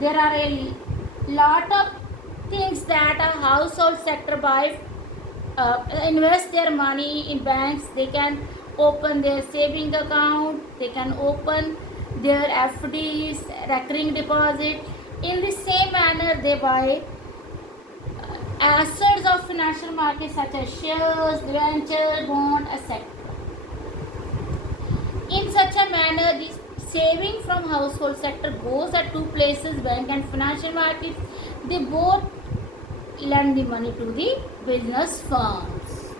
There are a lot of things that a household sector buy, invest their money in banks. They can open their saving account, they can open their FDs, recurring deposit. In the same manner, they buy assets of financial markets such as shares, debentures, bond, etc. In such a manner, the saving from household sector goes at two places, bank and financial markets. They both lend the money to the business firms.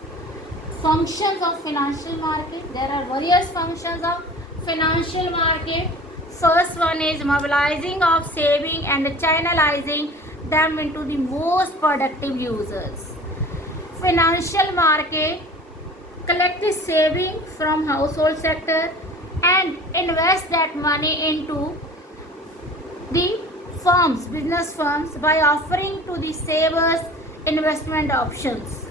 Functions of financial market. There are various functions of financial market. First one is mobilizing of saving and channelizing them into the most productive users. Financial market collect the saving from household sector and invest that money into the firms, business firms, by offering to the savers investment options.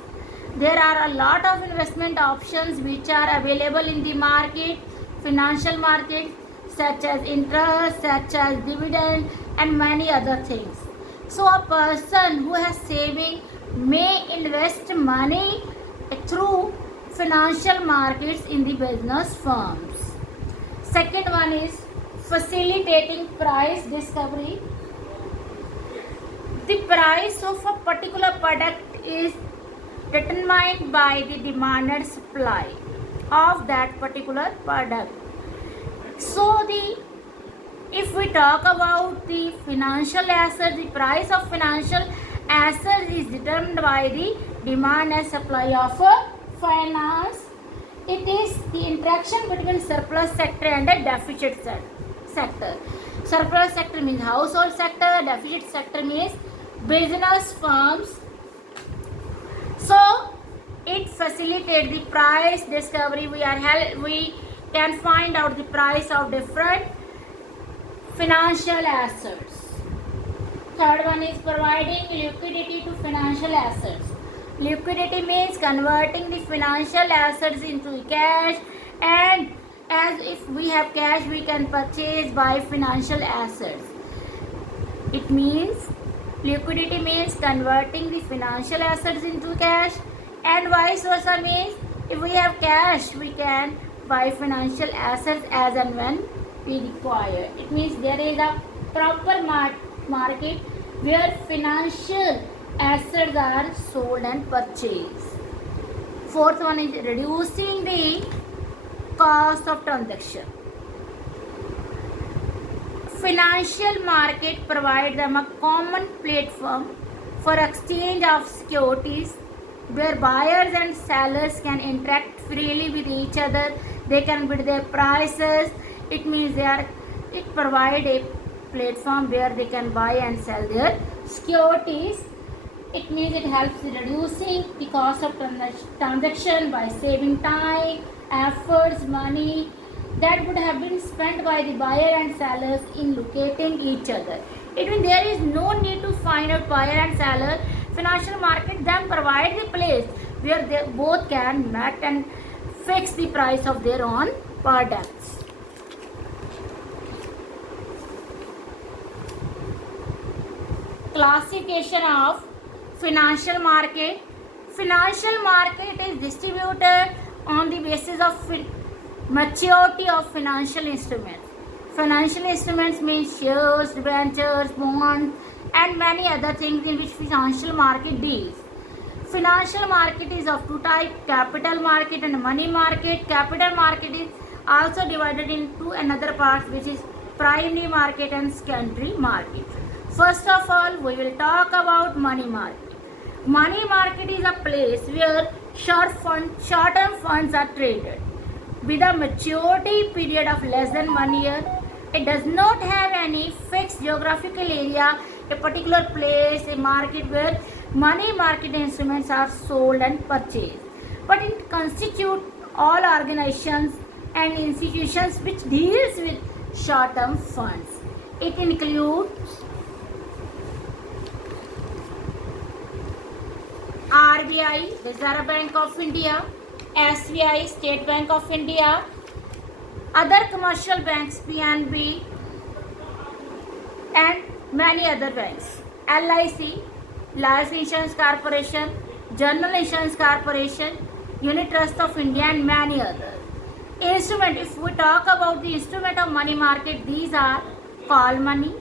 There are a lot of investment options which are available in the market, financial market, such as interest, such as dividend, and many other things. So a person who has saving may invest money through financial markets in the business firms. Second one is facilitating price discovery. The price of a particular product is determined by the demand and supply of that particular product. So if we talk about the financial asset, the price of financial asset is determined by the demand and supply of finance. It is the interaction between surplus sector and a deficit sector. Surplus sector means household sector, deficit sector means business firms. So it facilitates the price discovery. We can find out the price of different financial assets. Third one is providing liquidity to financial assets. Liquidity means converting the financial assets into cash, and as if we have cash, we can purchase by financial assets. It means liquidity means converting the financial assets into cash, and vice versa means if we have cash, we can buy financial assets as and when we require. It means there is a proper market where financial assets are sold and purchased. Fourth one is reducing the cost of transaction. Financial market provide them a common platform for exchange of securities where buyers and sellers can interact freely with each other. They can bid their prices. It means it provide a platform where they can buy and sell their securities. It means it helps in reducing the cost of transaction by saving time, efforts, money that would have been spent by the buyer and sellers in locating each other. It means there is no need to find out buyer and seller. Financial market then provide the place where they both can meet and fix the price of their own products. Classification of financial market. Financial market is distributed on the basis of maturity of financial instruments. Financial instruments mean shares, debentures, bonds, and many other things in which financial market deals. Financial market is of two types: capital market and money market. Capital market is also divided into another part, which is primary market and secondary market. First of all, we will talk about money market. Money market is a place where short-term funds are traded with a maturity period of less than 1 year. It does not have any fixed geographical area, a particular place, a market where money market instruments are sold and purchased. But it constitutes all organizations and institutions which deals with short-term funds. It includes RBI, Reserve Bank of India, SBI, State Bank of India, other commercial banks, PNB, and many other banks. LIC, Life Insurance Corporation, General Insurance Corporation, Unit Trust of India, and many others. Instrument, if we talk about the instrument of money market, these are call money,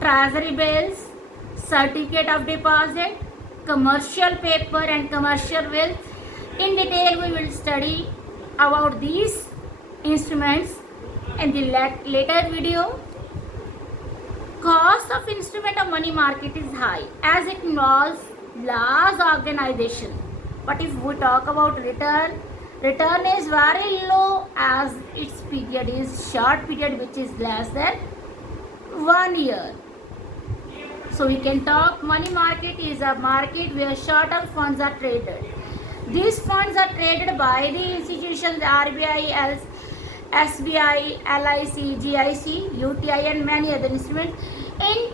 treasury bills, certificate of deposit, commercial paper and commercial bills. In detail, we will study about these instruments in the later video. Cost of instrument of money market is high as it involves large organization. But if we talk about return is very low as its period is short period, which is less than 1 year. So we can talk money market is a market where short-term funds are traded. These funds are traded by the institutions RBI, SBI, LIC, GIC, UTI, and many other instruments. In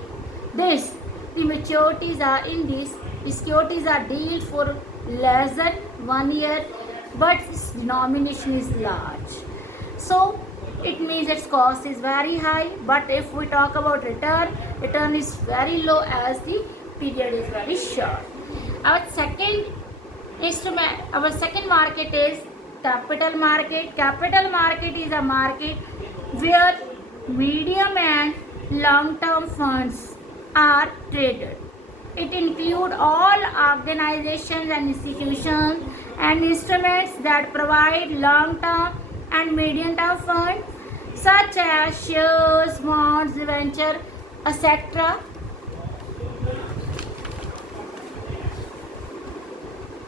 this, the maturities are in this. The securities are dealt for less than 1 year, but its denomination is large. So it means its cost is very high. But if we talk about return is very low as the period is very short. Our second market is capital market. Capital market is a market where medium and long-term funds are traded. It includes all organizations and institutions and instruments that provide long-term and medium-term funds such as shares, bonds, venture, etc.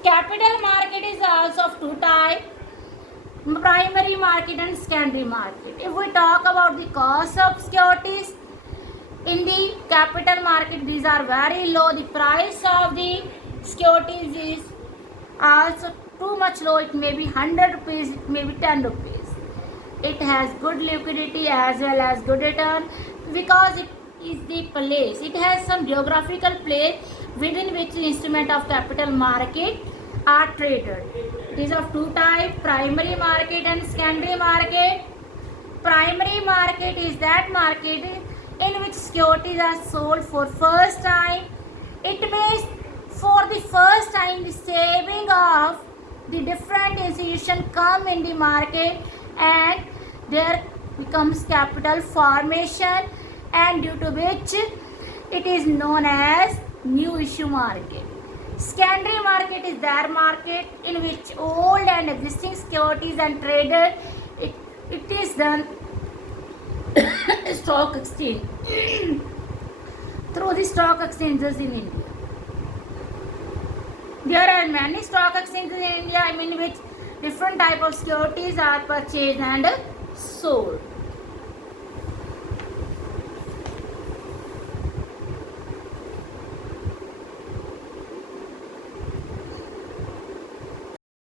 Capital market is also of two types, primary market and secondary market. If we talk about the cost of securities in the capital market, these are very low. The price of the securities is also too much low. It may be 100 rupees, it may be 10 rupees. It has good liquidity as well as good return because it is the place. It has some geographical place within which the instrument of capital market are traded. It is of two types, primary market and secondary market. Primary market is that market in which securities are sold for first time. It means for the first time the saving of the different institutions come in the market and there becomes capital formation, and due to which it is known as new issue market. Secondary market is that market in which old and existing securities are traded. It is done stock exchange through the stock exchanges in India. There are many stock exchanges in India in which different type of securities are purchased and sold.